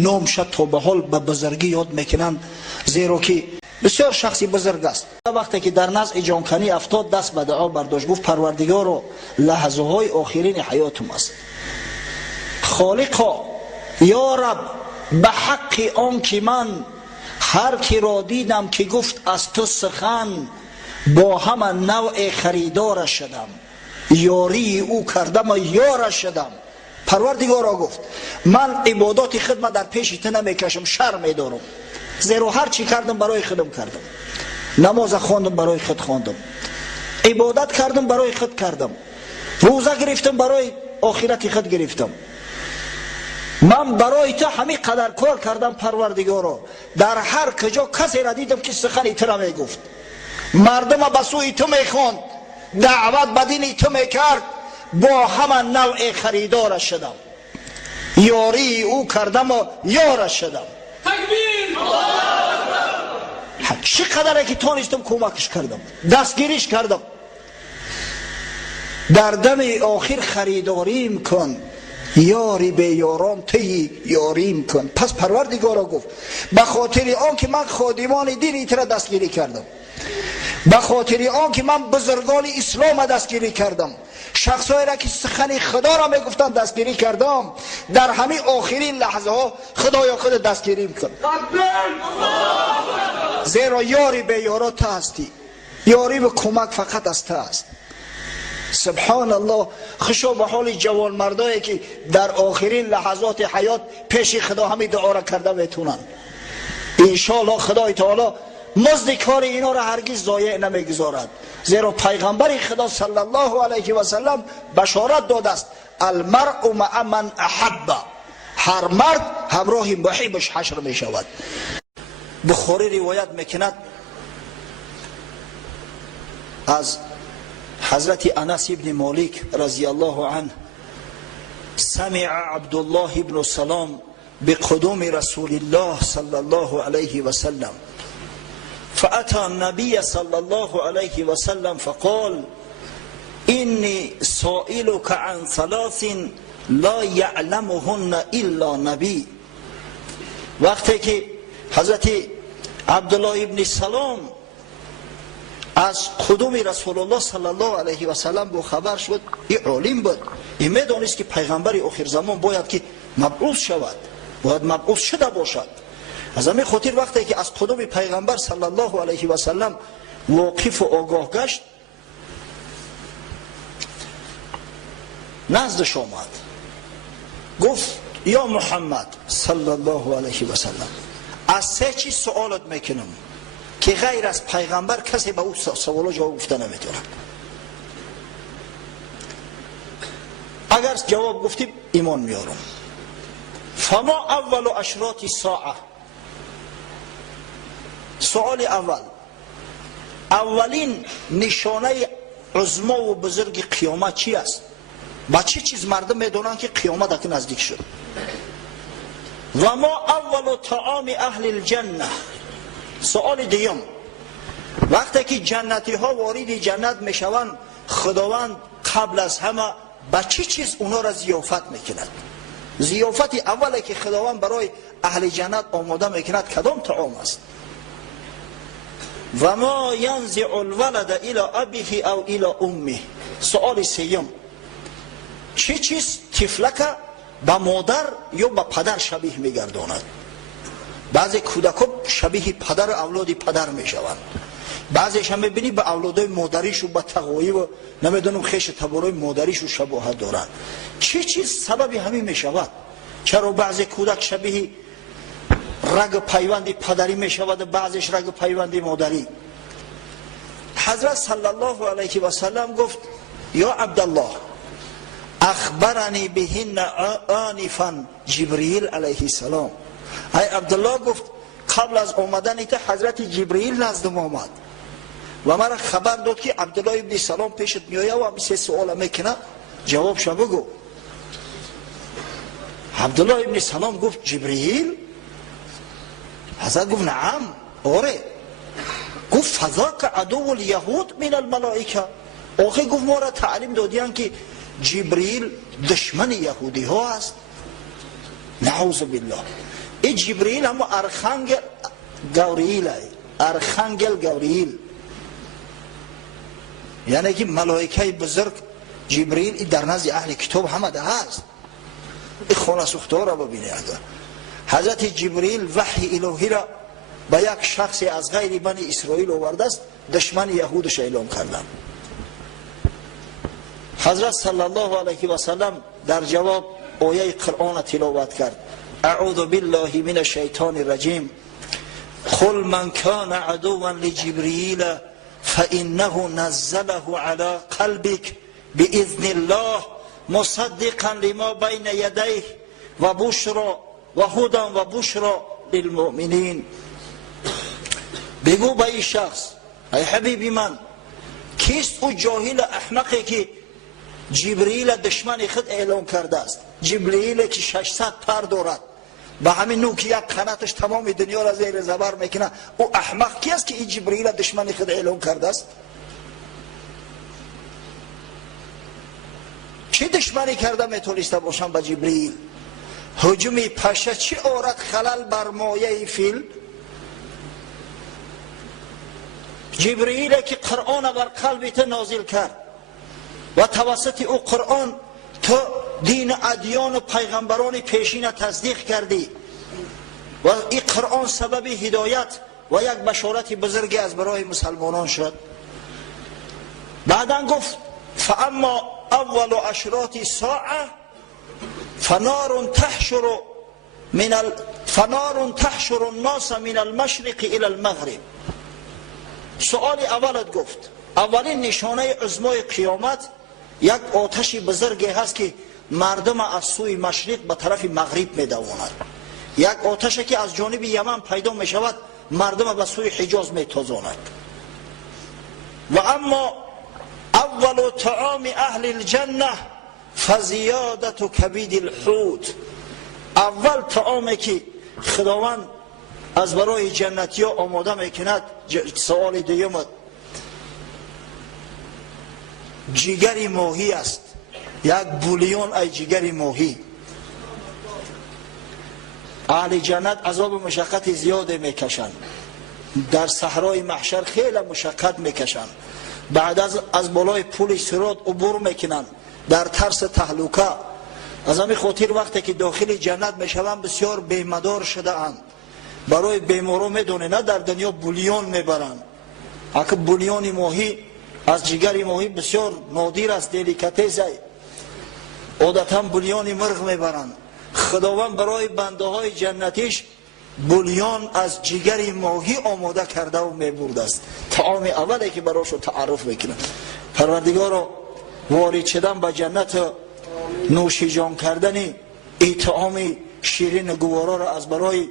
نام شد تا به حال به بزرگی یاد میکنند، زیرا که بسیار شخصی بزرگ است. وقتی که در نزع جانکنی افتاد دست به دعا برداشت، گفت پروردگارا لحظه های آخرین حیاتم است، خالقا یا رب به حق آن که من هر کی را دیدم که گفت از تو سخن با همه نوع خریدار شدم، یاری او کردم و یار شدم. پروردگارا گفت من عبادات خدمت در پیش تو نمیکشم، شرم میدارم، زیرا هر چی کردم برای خودم کردم، نماز خواندم برای خود خواندم، عبادت کردم برای خود کردم، روزه گرفتم برای آخرت خود گرفتم. من برای تو همین قدر کار کردم پروردگارا، در هر کجا کسی را دیدم که سخن تو را میگفت، مردم به سوی تو میخواند، دعوت به دین تو میکرد، با همه نوع خریدار شدم، یاری او کردم و یار شدم. تکبیر! چقدر که تانستم کمکش کردم، دستگیریش کردم. در دم آخر خریداریم کن، یاری به یاران تی یاریم کن. پس پروردگارا گفت به خاطر آن که من خادمان دین تو را دستگیری کردم، به خاطر آن که من بزرگان اسلام دستگیری کردم، شخصایی را که سخن خدا را میگفتن دستگیری کردم، در همین آخرین لحظه ها خدایا خود دستگیری میکن، زیرا یاری به یارا تو هستی، یاری به کمک فقط از تو است. سبحان الله. خشو به حال جوان مردایی که در آخرین لحظات حیات پیش خدا همین دعا را کرده میتونن، انشاءالله خدای تعالی مزد کار اینا را هرگز ضایع نمیگذارد، زیرا پیغمبر خدا صلی الله علیه و سلم بشارت داده است المرء مع من احب، هر مرد همراه محبش حشر می شود. بخاری روایت میکند از حضرت انس ابن مالک رضی الله عنه سمع عبدالله ابن سلام بقدوم رسول الله صلی الله علیه و سلم فأتى النبي صلى الله عليه وسلم فقال إني سائلك عن ثلاث لا يعلمهن إلا نبي. وقتی که حضرت عبدالله ابن سلام از قدوم رسول الله صلی الله علیه و سلم با خبر شد، این عالم بود، این میدانست که پیغمبر آخر زمان باید که مبعوث شود، باید مبعوث شده باشد. از همین خاطر وقتی که از قدوم پیغمبر صلی الله علیه و سلم واقف و آگاه گشت، نزدش آمد، گفت یا محمد صلی الله علیه و سلم از سه چیز سوالت میکنم که غیر از پیغمبر کسی به اون سوالا جواب گفته نمیتونه. اگر جواب گفتیم ایمان میارم. فما اول اشراط الساعه. سوال اول، اولین نشانه عظما و بزرگ قیامت چی است؟ با چه چیز مردم میدونن که قیامت اکنون نزدیک شد؟ و ما اول طعام اهل الجنه. سوال دیگم، وقتی که جنتی ها وارد جنت میشوند، خداوند قبل از همه با چه چیز اونا را ضیافت میکند؟ ضیافت اولی که خداوند برای اهل جنت آماده میکند کدام طعام است؟ و ما ینزع الولد الى ابیه او الى امه. سوال سوم، چه چیز طفلک به مادر یا به پدر شبیه میگرداند؟ بعضی کودکان شبیه پدر و اولاد پدر میشوند، بعضیش هم میبینی به اولادای مادریش و به تقوایی و نمیدونم خیش تبارای مادریش و شباهت دارند. چه چیز سبب همین میشود؟ چرا بعضی کودک شبیه رگ پیوندی پدری میشود، بعضیش رگ پیوندی مادری؟ حضرت صلی الله علیه و سلم گفت یا عبدالله اخبرنی بهن آنفا جبرئیل علیه السلام. ای عبدالله، گفت قبل از آمدن تا حضرت جبرئیل نزدم آمد و مرا خبر داد که عبدالله ابن سلام پیشت میآید و مثل سوال میکنه، جوابش بگو. عبدالله ابن سلام گفت جبرئیل؟ حضرت گفت نعم، آره. گفت فذاک عدو الیهود من الملائکه. آخه گفت ما را تعلیم دادیان که جبرئیل دشمن یهودی ها است. نعوذ بالله. این جبرئیل هم ارخانگل گوریل است. ارخانگل گوریل یعنی که ملائکه بزرگ جبرئیل در نزد اهل کتاب همه ده هست. این خونه سوخته را ببینید. حضرت جبرئیل وحی الهی را به یک شخص از غیر بنی اسرائیل آورده است، دشمن یهودش اعلام کردن. حضرت صلی الله علیه و سلم در جواب آیه قرآن تلاوت کرد: اعوذ بالله من الشیطان الرجیم قل من کان عدوا لجبرئیل فانه نزله على قلبك باذن الله مصدقا لما بین یدیه و بشرى و هدى و بشرى للمؤمنین. بگو به این شخص: ای حبیبی من، کیست او جاهل احمقی که جبرئیل دشمن خود اعلام کرده است؟ جبرئیل که 600 پر دارد، به همین نوع که یک قناتش تمام دنیا را زیر زبر میکنه، او احمق کیست که این جبرئیل دشمن خود اعلام کرده است؟ چه دشمنی کرده میتونسته باشم به جبرئیل؟ هجوم پشه چه آورد خلل بر مایه فیل؟ جبرئیل که قرآن بر قلبت نازل کرد و توسط او قرآن تو دین ادیان و پیغمبران پیشین تصدیق کردی و این قرآن سبب هدایت و یک بشارت بزرگی از برای مسلمانان شد. بعدا گفت: فاما اول اشراط الساعه فنار تحشر الناس من المشرق الى المغرب. سؤال اولت گفت اولین نشانه عظمای قیامت یک آتش بزرگی هست که مردم از سوی مشرق به طرف مغرب میدواند. یک آتشی که از جانب یمن پیدا می شود، مردم به سوی حجاز میتازاند. و اما اول طعام اهل الجنه فزیادت کبد الحوت. اول طعامی که خداوند از برای جنتی ها آماده میکند، سوال دیگه جگر ماهی است. یک بولیون ای جگر ماهی. اهل جنت عذاب و مشقت زیاد میکشند، در صحرای محشر خیلی مشقت میکشند، بعد از بالای پل صراط عبور میکنند در ترس تهلکه. از همین خاطر وقتی که داخل جنت میشوند بسیار بیمدار شده اند. برای بیمارو میدونه نه در دنیا بولیون میبرند، اگه بولیون ماهی از جگر ماهی بسیار نادر است، دلیکاتس است، عادتا بولیون مرغ میبرند. خداوند برای بنده های جنتیش بولیون از جگر ماهی آماده کرده و میبرده است. طعام اولی که برایش تعارف میکنه. پروردگارا وارد شدن به جنت، نوشیجان کردن این طعام شیرین گوارا را از برای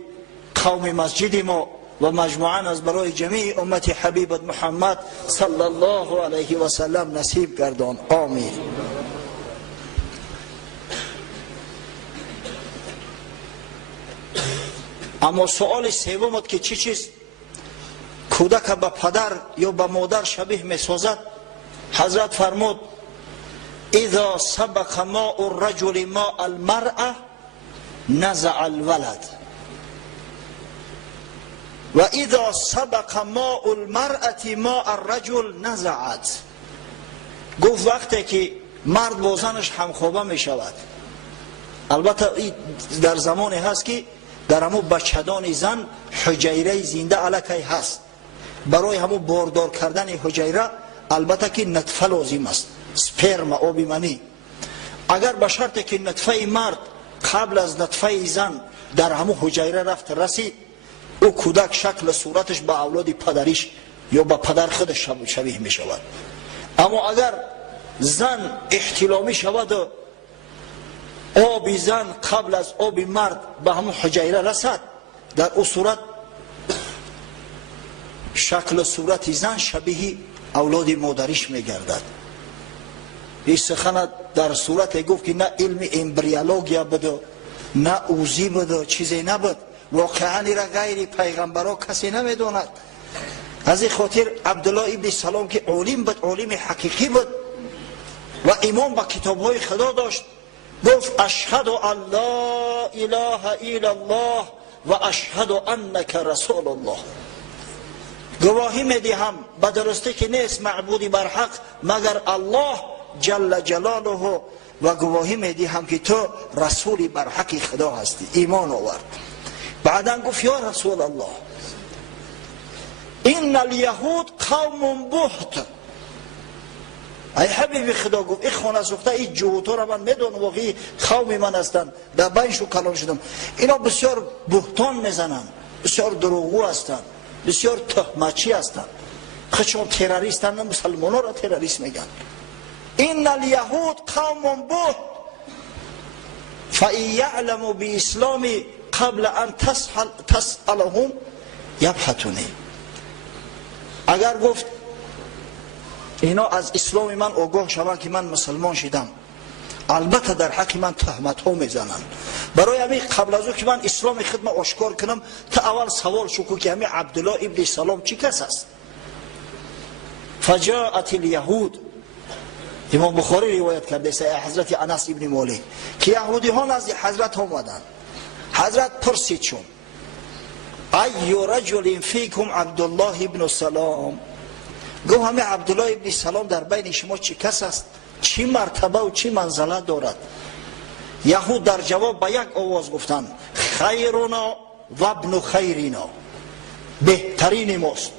قوم مسجد ما و مجموعاً از برای جمیع امت حبیبت محمد صلی الله علیه و سلم نصیب گردان. آمین. اما سوال سومت که چی چیز کودک به پدر یا به مادر شبیه میسازد، حضرت فرمود: اذا سبق ماء الرجل ماء المرأة نزع الولد و اذا سبق ماء المرأة ماء الرجل نزعت. گفت وقتی که مرد با زنش همخوابه می شود، البته در زمانی هست که در همون بچه‌دان زن حجیره زنده علکی هست، برای همون باردار کردن حجیره البته که نطفه لازم است، سپرم آبی منی. اگر به شرطی که نطفه مرد قبل از نطفه زن در همون حجیره رفت رسید، او کودک شکل صورتش به اولاد پدریش یا به پدر خودش شبیه می شود. اما اگر زن احتلامی شود و آب زن قبل از آب مرد به همون حجیره رسد، در او صورت شکل صورت زن شبیه اولاد مادریش می گردد. این سخن در صورت گفت که نه علم امبریولوژی بده نه اوزی بده، چیزی نبود. واقعا را غیر پیغمبرها کسی نمیداند. از این خاطر عبدالله ابن سلام که عالم بود، عالم حقیقی بود و ایمان به کتابهای خدا داشت، گفت: اشهد ان لا اله الا الله و اشهد انک رسول الله. گواهی میدهم به درستی که نیست معبودی بر حق مگر الله جل جلاله و گواهی میدهم که تو رسولی بر حق خدا هستی. ایمان آورد. بعدا گفت یا رسول الله این الیهود قوم بهت. ای حبیب خدا گفت این خانه سوخته این جهوتا را من میدونم واقعی قوم من هستند، در بینشو کلان شدم. اینا بسیار بهتان میزنن، بسیار دروغگو هستند، بسیار تهمتچی هستند. خودشون تروریستند، مسلمانان را تروریست میگن. این الیهود قوم بهت فإن یعلموا باسلام قبل ان تسألهم یبهتونی. اگر گفت اینا از اسلام من آگاه شوند که من مسلمان شدم، البته در حق من تهمت ها میزنن. برای همین قبل از او که من اسلام خودم آشکار کنم تا اول سوال شو که همین عبدالله ابن سلام چی کس است؟ فجاءت الیهود، امام بخاری روایت کرده است حضرت انس ابن مالک که یهودی ها نزد حضرت آمدند. حضرت پرسید چون ای رجل فیکم عبدالله ابن سلام، گفت همه عبدالله ابن سلام در بین شما چی کس است؟ چی مرتبه و چی منزله دارد؟ یهود در جواب به یک آواز گفتند خیرنا و ابن خیرنا، بهترین ماست،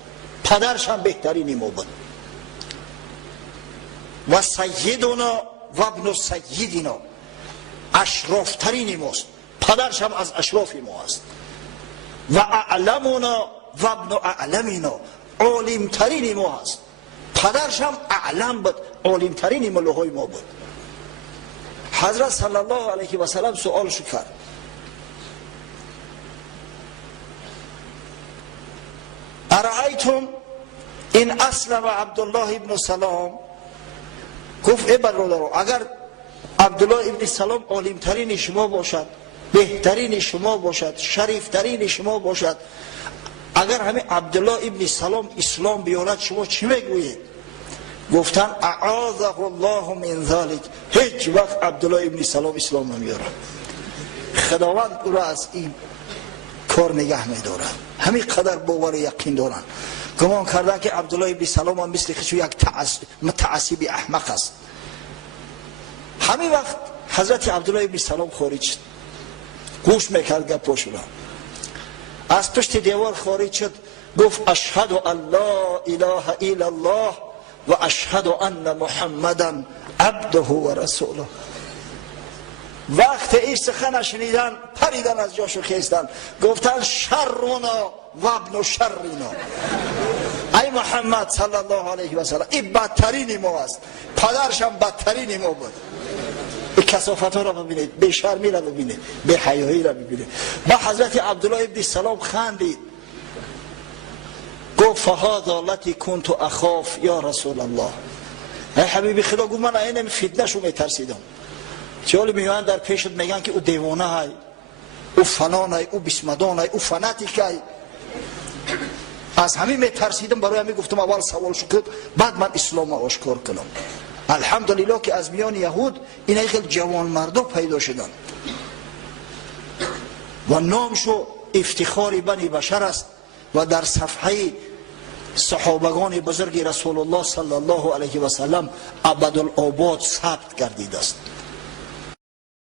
پدرش هم بهترین ما بود. و سیدنا و ابن سیدنا، اشرافترین ماست، پدرش هم از اشراف ما است. و اعلمنا و ابن اعلمنا، عالمترین ما است، پدرش هم اعلم بود، عالمترین ملوهای ما بود. حضرت صلی الله علیه و سلم سوالش کرد ارأیتم این اسلم عبدالله ابن سلام، گفت ای برادران اگر عبدالله ابن سلام عالمترین شما باشد، بهترین شما باشد، شریفترین شما باشد، اگر همین عبدالله ابن سلام اسلام بیارد شما چی میگویید؟ گفتن اعاذه الله من ذلك، هیچ وقت عبدالله ابن سلام اسلام نمیارد. خداوند او را از این کار نگه میدارد. همین قدر باور و یقین دارن. گمان کردن که عبدالله ابن سلام هم مثل خودش یک متعصب احمق است. همین وقت حضرت عبدالله ابن سلام خارج شد، گوش میکرد گپاشو را، از پشت دیوار خارج شد، گفت اشهد ان لا اله الا الله و اشهد ان محمدا عبده و رسوله. وقت این سخن شنیدن پریدن از جاشو خیستن، گفتن شرنا و ابن شرنا، ای محمد صلی الله علیه و سلم این بدترین ما است، پدرش هم بدترین ما بود. به کثافت ها را ببینید، به شرمی را ببینید، به حیایی را ببینید. با حضرت عبدالله ابن سلام خندید، گفت فهذا التی کنت اخاف یا رسول الله. ای حبیب خدا، گفت من این فتنه شو میترسیدم. چون میان در پیشت میگن که او دیوانه های، او فلان های، او بسمدان های، او فناتیک های. از همین میترسیدم، برای همین گفتم اول سوال شد بعد من اسلام آشکار کنم. الحمدلله که از میان یهود این خیلی جوان مردم پیدا شدن و نامشو افتخار بنی بشر است و در صفحه صحابگان بزرگ رسول الله صلی الله علیه و سلم ابدالآباد ثبت گردیده است.